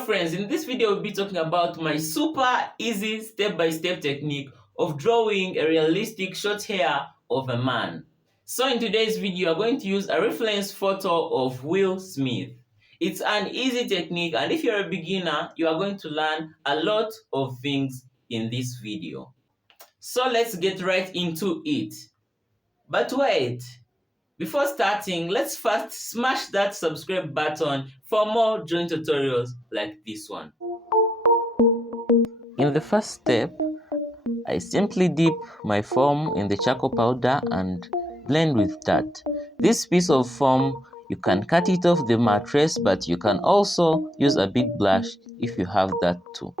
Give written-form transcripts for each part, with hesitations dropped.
friends, in this video we'll be talking about my super easy step-by-step technique of drawing a realistic short hair of a man. So in today's video, we're going to use a reference photo of Will Smith. It's an easy technique, and if you're a beginner, you are going to learn a lot of things in this video. So let's get right into it. But wait, before starting, let's first smash that subscribe button for more drawing tutorials like this one. In the first step, I simply dip my foam in the charcoal powder and blend with that. This piece of foam, you can cut it off the mattress, but you can also use a big brush if you have that too.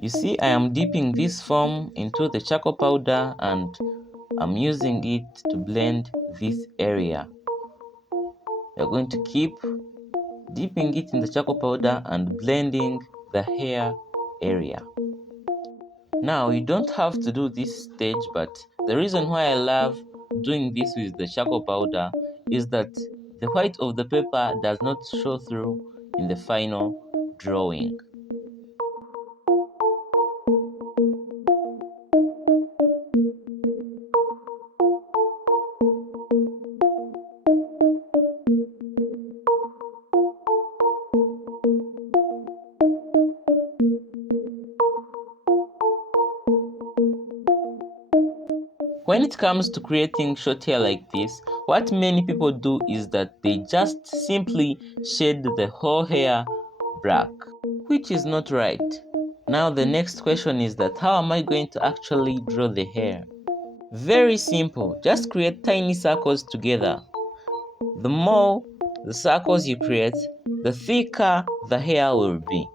You see, I am dipping this foam into the charcoal powder and I'm using it to blend this area. You're going to keep dipping it in the charcoal powder and blending the hair area. Now, you don't have to do this stage, but the reason why I love doing this with the charcoal powder is that the white of the paper does not show through in the final drawing. When it comes to creating short hair like this, what many people do is that they just simply shade the whole hair black, which is not right. Now the next question is that how am I going to actually draw the hair? Very simple, just create tiny circles together. The more the circles you create, the thicker the hair will be.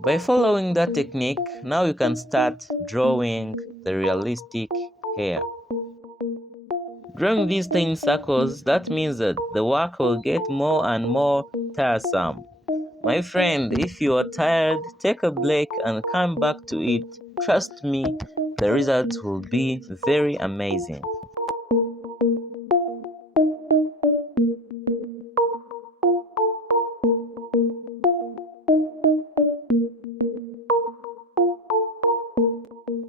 By following that technique, now you can start drawing the realistic hair. Drawing these tiny circles, that means that the work will get more and more tiresome. My friend, if you are tired, take a break and come back to it. Trust me, the results will be very amazing.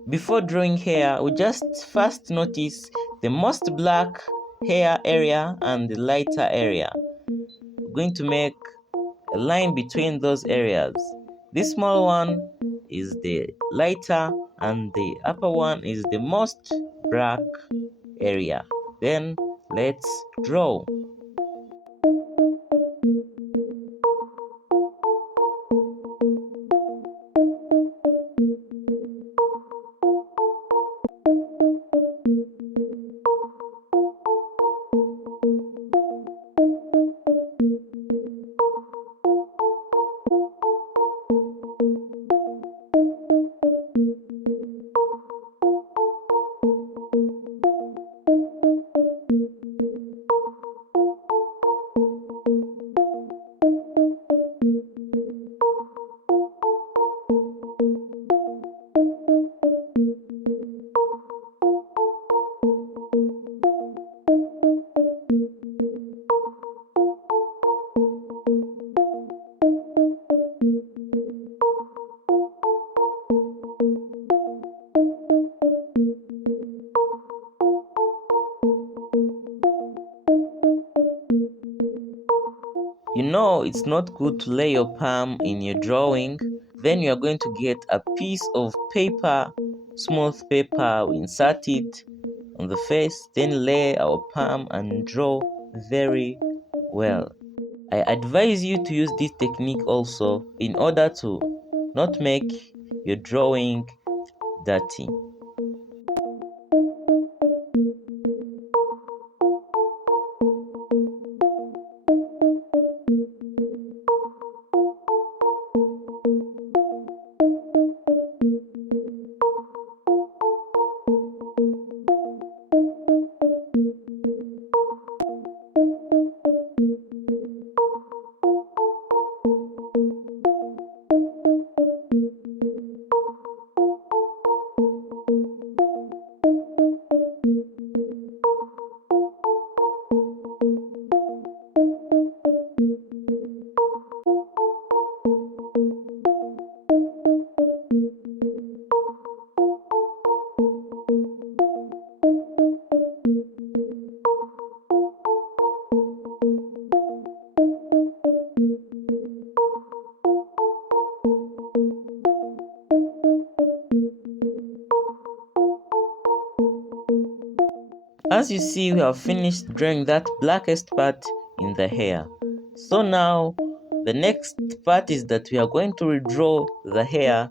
Before drawing hair, we just first notice the most black hair area and the lighter area. We're going to make a line between those areas. This small one is the lighter and the upper one is the most black area. Then let's draw. You know it's not good to lay your palm in your drawing. Then you are going to get a piece of paper, smooth paper, we insert it on the face, then lay our palm and draw very well. I advise you to use this technique also in order to not make your drawing dirty. As you see, we have finished drawing that blackest part in the hair. So now, the next part is that we are going to redraw the hair,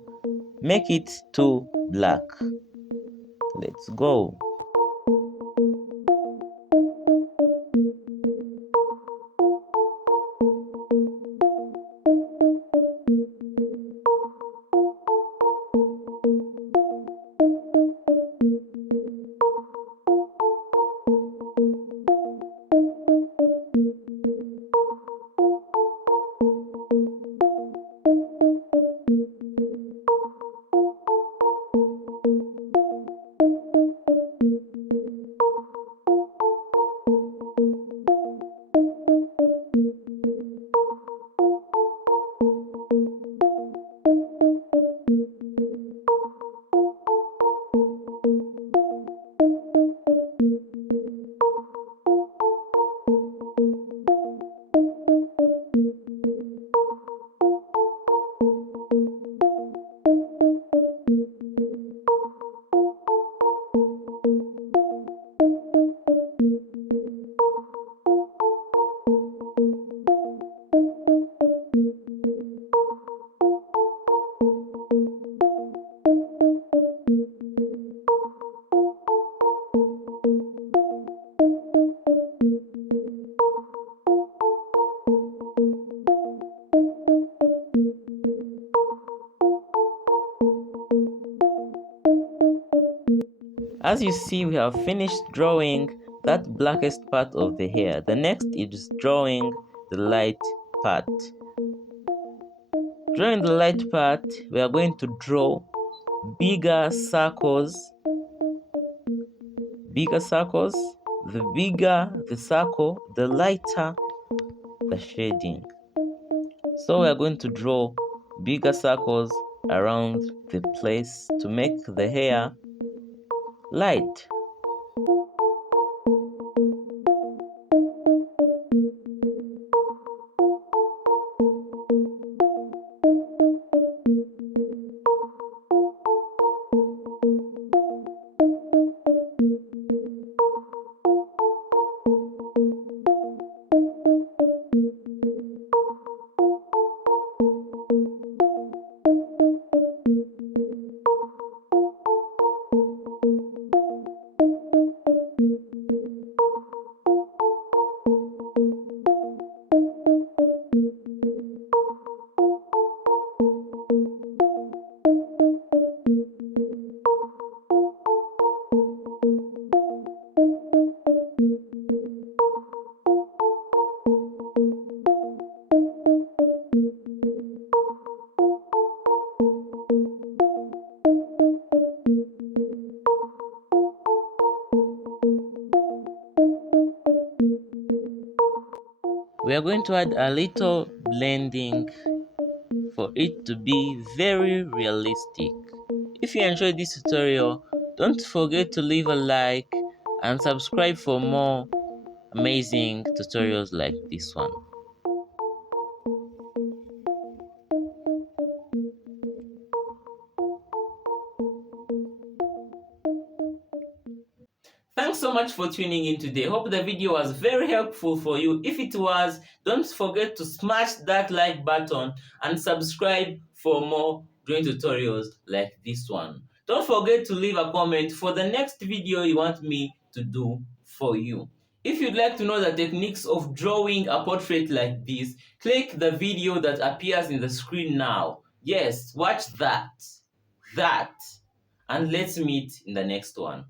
make it to black. Let's go. As you see, we have finished drawing that blackest part of the hair. The next is drawing the light part. Drawing the light part, we are going to draw bigger circles. The bigger the circle, the lighter the shading. So we are going to draw bigger circles around the place to make the hair light. We are going to add a little blending for it to be very realistic. If you enjoyed this tutorial, don't forget to leave a like and subscribe for more amazing tutorials like this one. Thanks so much for tuning in today. Hope the video was very helpful for you. If it was, don't forget to smash that like button and subscribe for more drawing tutorials like this one. Don't forget to leave a comment for the next video you want me to do for you. If you'd like to know the techniques of drawing a portrait like this, click the video that appears in the screen now. Yes, watch that, and let's meet in the next one.